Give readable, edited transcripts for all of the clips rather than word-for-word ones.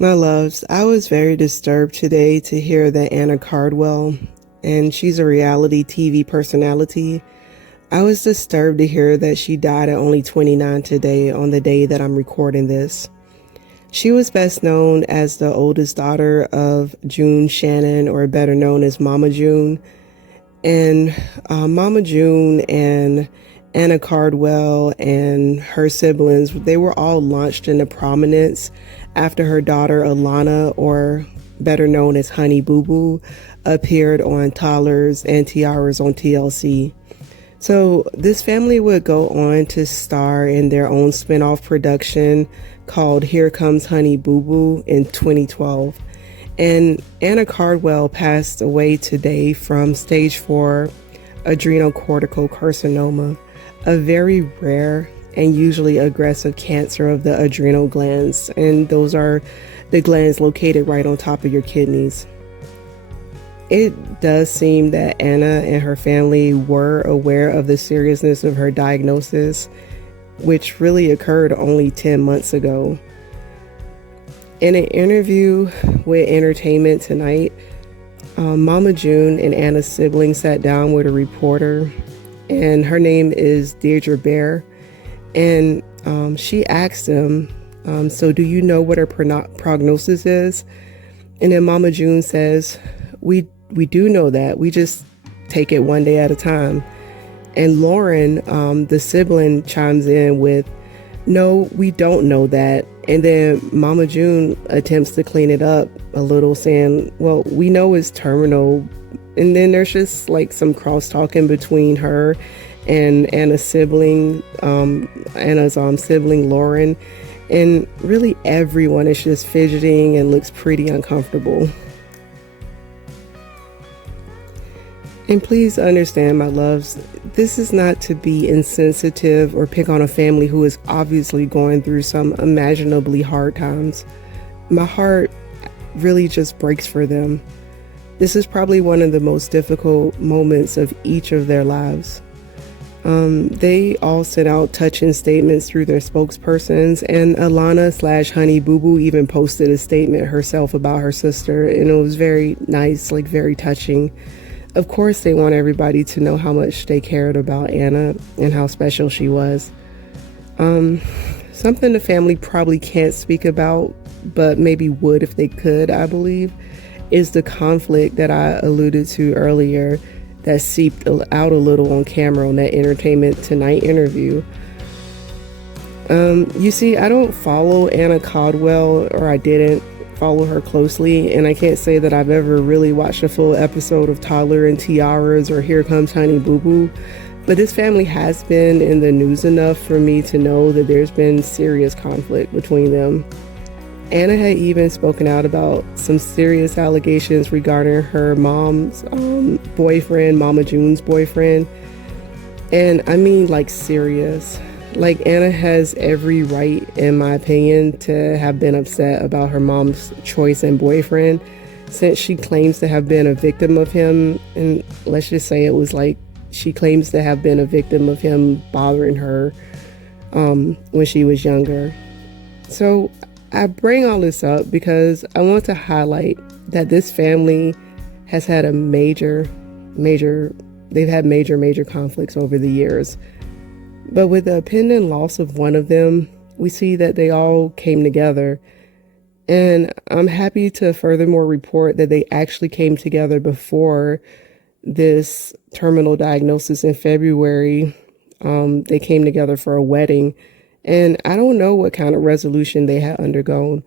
My loves, I was very disturbed today to hear that Anna Cardwell, and she's a reality TV personality. I was disturbed to hear that she died at only 29 today on the day that I'm recording this. She was best known as the oldest daughter of June Shannon, or better known as Mama June. And Mama June and Anna Cardwell and her siblings, they were all launched into prominence after her daughter Alana, or better known as Honey Boo Boo, appeared on Toddlers and Tiaras on TLC. So this family would go on to star in their own spin-off production called Here Comes Honey Boo Boo in 2012. And Anna Cardwell passed away today from stage 4 adrenocortical carcinoma, a very rare and usually aggressive cancer of the adrenal glands. And those are the glands located right on top of your kidneys. It does seem that Anna and her family were aware of the seriousness of her diagnosis, which really occurred only 10 months ago. In an interview with Entertainment Tonight, Mama June and Anna's sibling sat down with a reporter, and her name is Deirdre Bear, and she asked him, so do you know what her prognosis is? And then Mama June says, we do know that, we just take it one day at a time. And Lauren, the sibling, chimes in with, no, we don't know that. And then Mama June attempts to clean it up a little, saying, well, we know it's terminal. And then there's just like some cross-talking between her and Anna's sibling, sibling Lauren. And really everyone is just fidgeting and looks pretty uncomfortable. And please understand, my loves, this is not to be insensitive or pick on a family who is obviously going through some imaginably hard times. My heart really just breaks for them. This is probably one of the most difficult moments of each of their lives. They all sent out touching statements through their spokespersons, and Alana / Honey Boo Boo even posted a statement herself about her sister, and it was very nice, like very touching. Of course, they want everybody to know how much they cared about Anna and how special she was. Something the family probably can't speak about, but maybe would if they could, I believe, is the conflict that I alluded to earlier that seeped out a little on camera on that Entertainment Tonight interview. You see, I don't follow Anna Cardwell, or I didn't follow her closely, and I can't say that I've ever really watched a full episode of Toddler and Tiaras or Here Comes Honey Boo Boo, but this family has been in the news enough for me to know that there's been serious conflict between them. Anna had even spoken out about some serious allegations regarding her mom's boyfriend, Mama June's boyfriend, and I mean like serious. Like, Anna has every right, in my opinion, to have been upset about her mom's choice and boyfriend, since she claims to have been a victim of him. And let's just say it was like she claims to have been a victim of him bothering her when she was younger. So I bring all this up because I want to highlight that this family has had major conflicts over the years. But with the pending loss of one of them, we see that they all came together. And I'm happy to furthermore report that they actually came together before this terminal diagnosis in February. They came together for a wedding. And I don't know what kind of resolution they had undergone,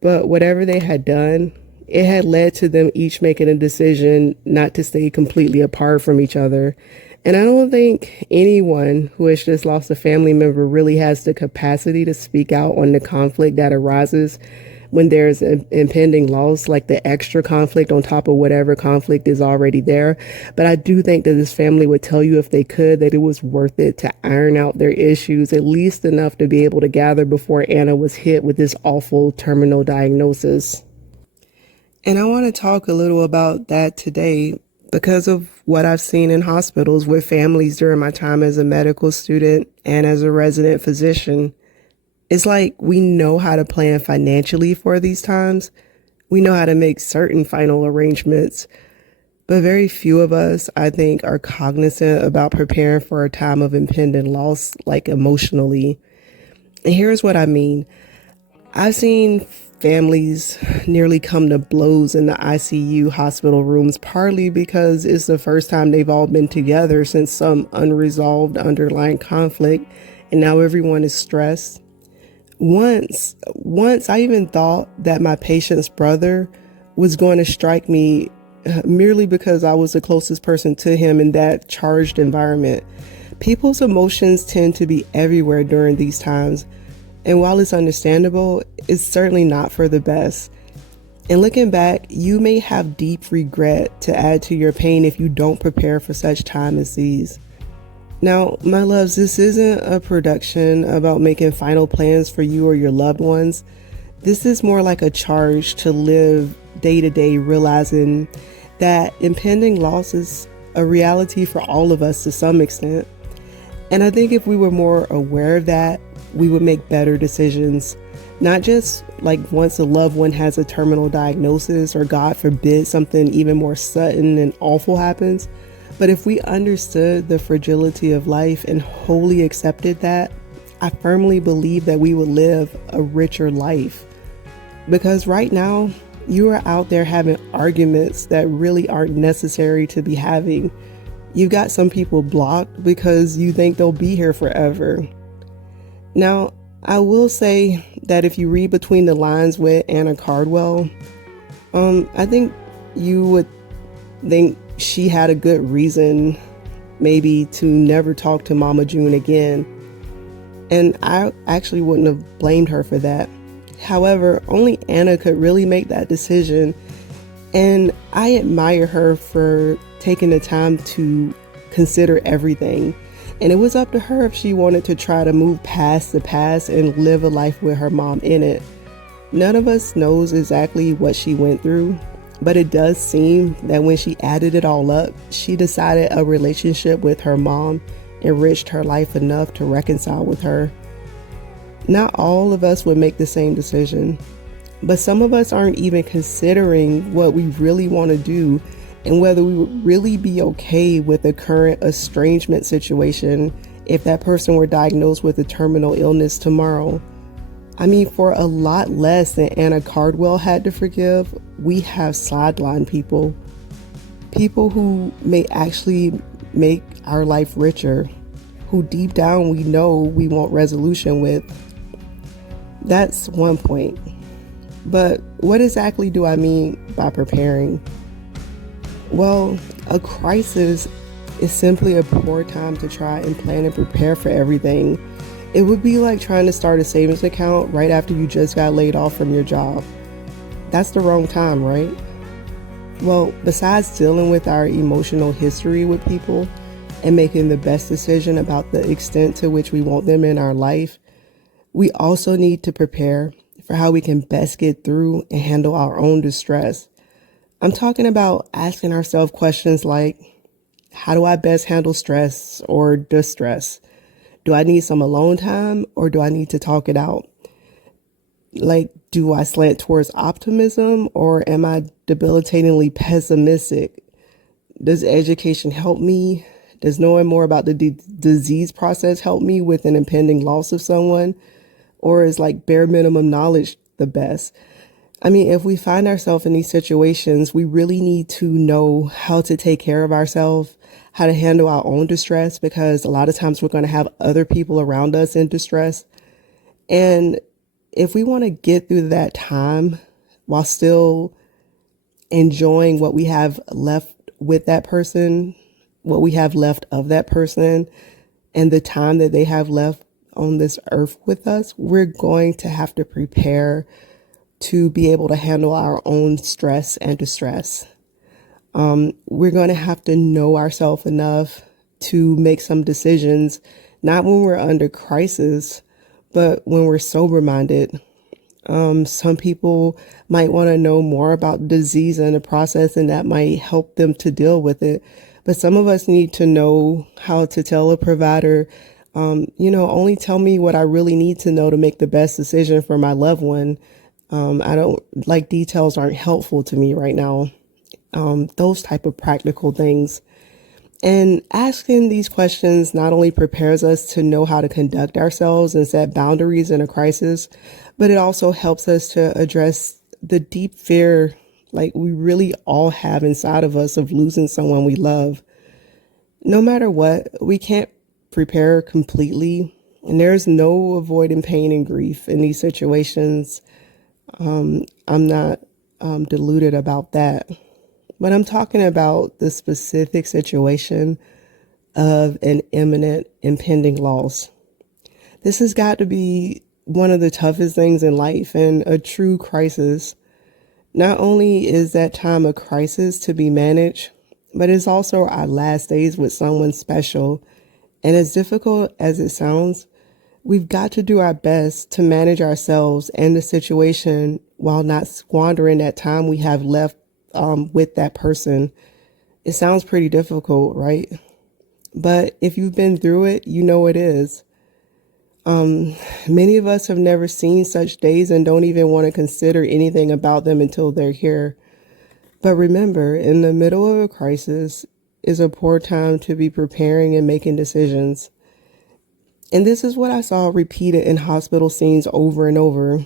but whatever they had done, it had led to them each making a decision not to stay completely apart from each other. And I don't think anyone who has just lost a family member really has the capacity to speak out on the conflict that arises when there's an impending loss, like the extra conflict on top of whatever conflict is already there. But I do think that this family would tell you, if they could, that it was worth it to iron out their issues, at least enough to be able to gather before Anna was hit with this awful terminal diagnosis. And I want to talk a little about that today because of what I've seen in hospitals with families during my time as a medical student and as a resident physician. It's like we know how to plan financially for these times. We know how to make certain final arrangements, but very few of us, I think, are cognizant about preparing for a time of impending loss, like emotionally. And here's what I mean. I've seen families nearly come to blows in the ICU hospital rooms, partly because it's the first time they've all been together since some unresolved underlying conflict, and now everyone is stressed. Once I even thought that my patient's brother was going to strike me merely because I was the closest person to him in that charged environment. People's emotions tend to be everywhere during these times, and while it's understandable, it's certainly not for the best. And looking back, you may have deep regret to add to your pain if you don't prepare for such time as these. Now, my loves, this isn't a production about making final plans for you or your loved ones. This is more like a charge to live day to day, realizing that impending loss is a reality for all of us to some extent. And I think if we were more aware of that, we would make better decisions. Not just like once a loved one has a terminal diagnosis or God forbid something even more sudden and awful happens, but if we understood the fragility of life and wholly accepted that, I firmly believe that we would live a richer life. Because right now, you are out there having arguments that really aren't necessary to be having. You've got some people blocked because you think they'll be here forever. Now, I will say that if you read between the lines with Anna Cardwell, I think you would think she had a good reason maybe to never talk to Mama June again. And I actually wouldn't have blamed her for that. However, only Anna could really make that decision. And I admire her for taking the time to consider everything. And it was up to her if she wanted to try to move past the past and live a life with her mom in it. None of us knows exactly what she went through, but it does seem that when she added it all up, she decided a relationship with her mom enriched her life enough to reconcile with her. Not all of us would make the same decision, but some of us aren't even considering what we really want to do and whether we would really be okay with the current estrangement situation if that person were diagnosed with a terminal illness tomorrow. I mean, for a lot less than Anna Cardwell had to forgive, we have sidelined people. People who may actually make our life richer, who deep down we know we want resolution with. That's one point. But what exactly do I mean by preparing? Well, a crisis is simply a poor time to try and plan and prepare for everything. It would be like trying to start a savings account right after you just got laid off from your job. That's the wrong time, right? Well, besides dealing with our emotional history with people and making the best decision about the extent to which we want them in our life, we also need to prepare for how we can best get through and handle our own distress. I'm talking about asking ourselves questions like, how do I best handle stress or distress? Do I need some alone time or do I need to talk it out? Like, do I slant towards optimism or am I debilitatingly pessimistic? Does education help me? Does knowing more about the disease process help me with an impending loss of someone? Or is like bare minimum knowledge the best? I mean, if we find ourselves in these situations, we really need to know how to take care of ourselves, how to handle our own distress, because a lot of times we're going to have other people around us in distress. And if we want to get through that time while still enjoying what we have left with that person, what we have left of that person, and the time that they have left on this earth with us, we're going to have to prepare to be able to handle our own stress and distress. We're going to have to know ourselves enough to make some decisions, not when we're under crisis, but when we're sober minded. Some people might want to know more about disease and the process, and that might help them to deal with it. But some of us need to know how to tell a provider Only tell me what I really need to know to make the best decision for my loved one. I don't like details aren't helpful to me right now. Those type of practical things. And asking these questions not only prepares us to know how to conduct ourselves and set boundaries in a crisis, but it also helps us to address the deep fear like we really all have inside of us of losing someone we love. No matter what, we can't prepare completely, and there's no avoiding pain and grief in these situations. I'm not deluded about that. But I'm talking about the specific situation of an imminent impending loss. This has got to be one of the toughest things in life and a true crisis. Not only is that time a crisis to be managed, but it's also our last days with someone special. And as difficult as it sounds, we've got to do our best to manage ourselves and the situation while not squandering that time we have left with that person. It sounds pretty difficult, right? But if you've been through it, you know it is. Many of us have never seen such days and don't even want to consider anything about them until they're here. But remember, in the middle of a crisis is a poor time to be preparing and making decisions. And this is what I saw repeated in hospital scenes over and over.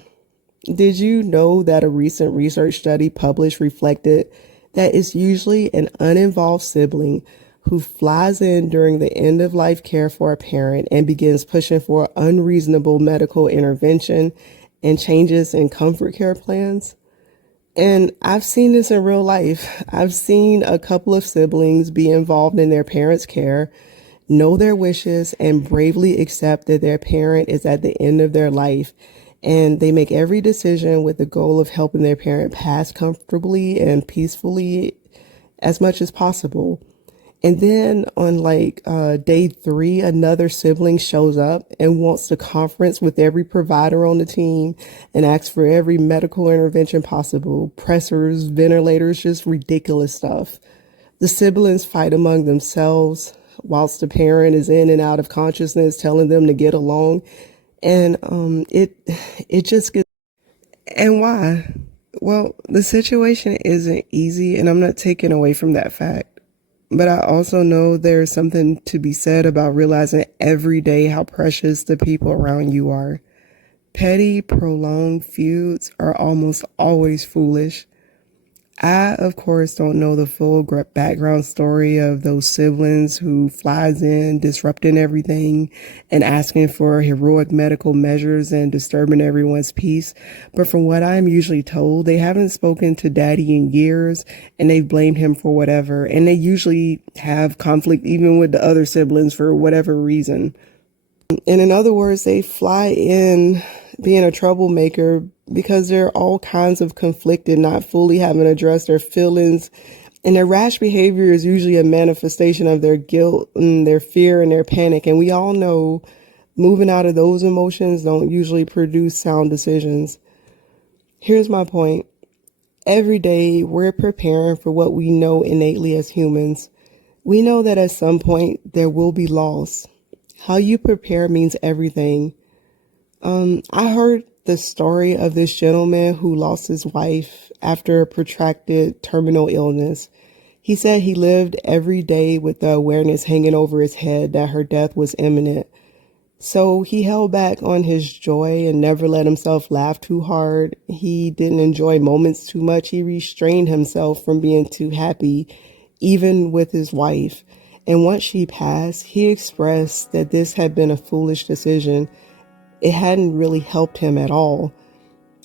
Did you know that a recent research study published reflected that it's usually an uninvolved sibling who flies in during the end of life care for a parent and begins pushing for unreasonable medical intervention and changes in comfort care plans? And I've seen this in real life. I've seen a couple of siblings be involved in their parents' care, know their wishes, and bravely accept that their parent is at the end of their life. And they make every decision with the goal of helping their parent pass comfortably and peacefully as much as possible. And then on day 3, another sibling shows up and wants to conference with every provider on the team and asks for every medical intervention possible, pressors, ventilators, just ridiculous stuff. The siblings fight among themselves whilst the parent is in and out of consciousness, telling them to get along. And it just gets. And why? Well, the situation isn't easy, and I'm not taking away from that fact. But I also know there's something to be said about realizing every day how precious the people around you are. Petty, prolonged feuds are almost always foolish. I, of course, don't know the full background story of those siblings who flies in, disrupting everything and asking for heroic medical measures and disturbing everyone's peace. But from what I'm usually told, they haven't spoken to daddy in years and they've blamed him for whatever. And they usually have conflict even with the other siblings for whatever reason. And in other words, they fly in being a troublemaker because they're all kinds of conflicted, not fully having addressed their feelings. And their rash behavior is usually a manifestation of their guilt and their fear and their panic. And we all know moving out of those emotions don't usually produce sound decisions. Here's my point. Every day we're preparing for what we know innately as humans. We know that at some point there will be loss. How you prepare means everything. I heard the story of this gentleman who lost his wife after a protracted terminal illness. He said he lived every day with the awareness hanging over his head that her death was imminent. So he held back on his joy and never let himself laugh too hard. He didn't enjoy moments too much. He restrained himself from being too happy, even with his wife. And once she passed, he expressed that this had been a foolish decision. It hadn't really helped him at all.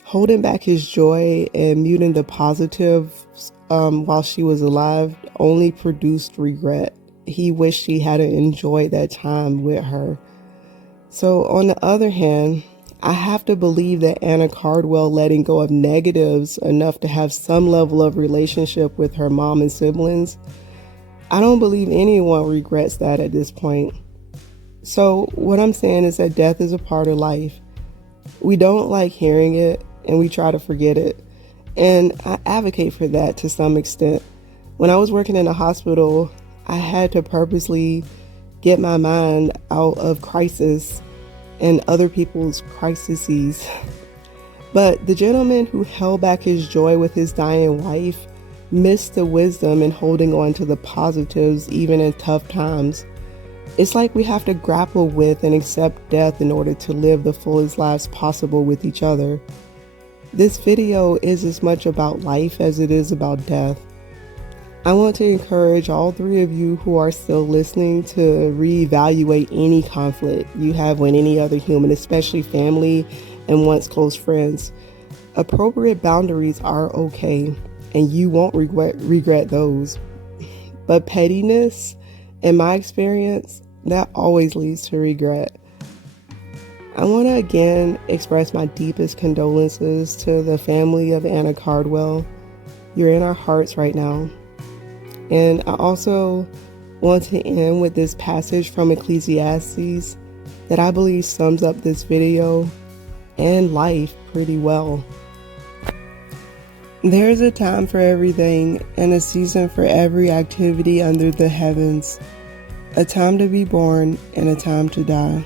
Holding back his joy and muting the positives while she was alive only produced regret. He wished he hadn't enjoyed that time with her. So on the other hand, I have to believe that Anna Cardwell letting go of negatives enough to have some level of relationship with her mom and siblings, I don't believe anyone regrets that at this point. So what I'm saying is that death is a part of life. We don't like hearing it and we try to forget it. And I advocate for that to some extent. When I was working in a hospital, I had to purposely get my mind out of crisis and other people's crises. But the gentleman who held back his joy with his dying wife missed the wisdom in holding on to the positives even in tough times. It's like we have to grapple with and accept death in order to live the fullest lives possible with each other. This video is as much about life as it is about death. I want to encourage all three of you who are still listening to reevaluate any conflict you have with any other human, especially family and once close friends. Appropriate boundaries are okay, and you won't regret those. But pettiness, in my experience, that always leads to regret. I want to again express my deepest condolences to the family of Anna Cardwell. You're in our hearts right now. And I also want to end with this passage from Ecclesiastes that I believe sums up this video and life pretty well. There is a time for everything and a season for every activity under the heavens, a time to be born and a time to die.